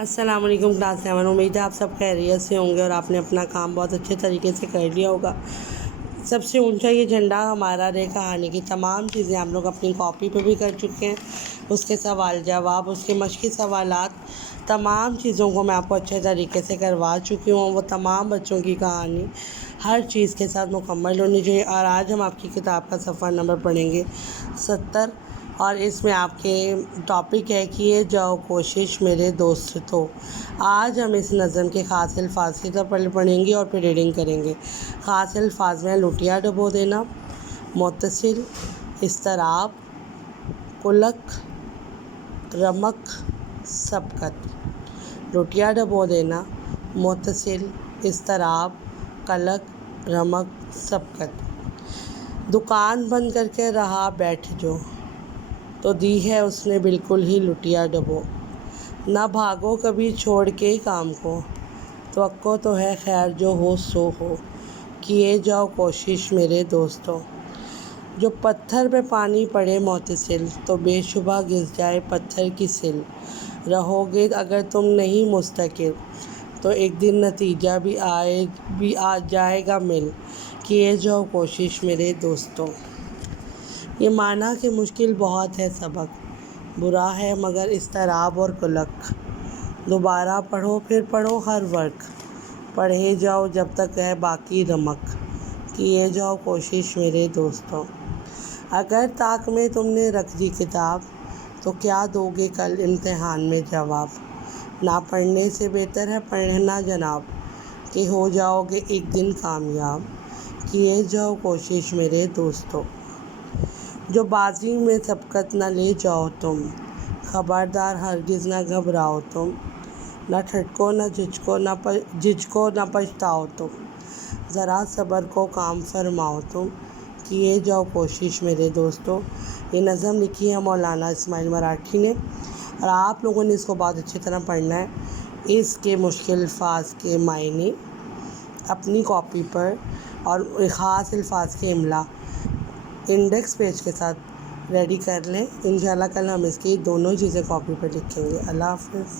السلام علیکم کلاس 7۔ امید ہے آپ سب خیریت سے ہوں گے اور آپ نے اپنا کام بہت اچھے طریقے سے کر لیا ہوگا۔ سب سے اونچا یہ جھنڈا ہمارا رہے کہانی کی تمام چیزیں ہم لوگ اپنی کاپی پہ بھی کر چکے ہیں، اس کے سوال جواب، اس کے مشقی سوالات، تمام چیزوں کو میں آپ کو اچھے طریقے سے کروا چکی ہوں۔ وہ تمام بچوں کی کہانی ہر چیز کے ساتھ مکمل ہونی چاہیے۔ اور آج ہم آپ کی کتاب کا صفحہ نمبر پڑھیں گے 70، اور اس میں آپ کے ٹاپک ہے کہ یہ جاؤ کوشش میرے دوست تو۔ آج ہم اس نظم کے خاص الفاظ کی طرف پڑھیں گے اور پھر ریڈنگ کریں گے۔ خاص الفاظ میں لٹیا ڈبو دینا، متصل، اضطراب، قلق، رمق، سبقت۔ لٹیا ڈبو دینا، متصل، اضطراب، قلق، رمق، سبقت۔ دکان بند کر کے رہا بیٹھ جو، تو دی ہے اس نے بالکل ہی لٹیا ڈبو۔ نہ بھاگو کبھی چھوڑ کے کام کو، توقع تو ہے خیر جو ہو سو ہو، کیے جاؤ کوشش میرے دوستو۔ جو پتھر پہ پانی پڑے متصل، تو بے شبہ گھس جائے پتھر کی سل۔ رہو گے اگر تم نہیں مستقل، تو ایک دن نتیجہ بھی آ جائے گا مل، کیے جاؤ کوشش میرے دوستو۔ یہ معنی کہ مشکل بہت ہے سبق، برا ہے مگر اضطراب اور قلق۔ دوبارہ پڑھو پھر پڑھو ہر ورق، پڑھے جاؤ جب تک ہے باقی رمق، کیے جاؤ کوشش میرے دوستو۔ اگر طاق میں تم نے رکھ دی کتاب، تو کیا دو گے کل امتحان میں جواب۔ نہ پڑھنے سے بہتر ہے پڑھنا جناب، کہ ہو جاؤ گے ایک دن کامیاب، کیے جاؤ کوشش میرے دوستو۔ جو بازی میں سبقت نہ لے جاؤ تم، خبردار ہرگز نہ گھبراؤ تم۔ نہ ٹھٹکو نہ جھجکو نہ پچھتاؤ تم، ذرا صبر کو کام فرماؤ تم، کیے جاؤ کوشش میرے دوستو۔ یہ نظم لکھی ہے مولانا اسماعیل مراٹھی نے، اور آپ لوگوں نے اس کو بہت اچھی طرح پڑھنا ہے۔ اس کے مشکل الفاظ کے معنی اپنی کاپی پر اور خاص الفاظ کے املا انڈیکس پیج کے ساتھ ریڈی کر لیں۔ انشاءاللہ کل ہم اس کی دونوں چیزیں کاپی پر لکھیں گے۔ اللہ حافظ۔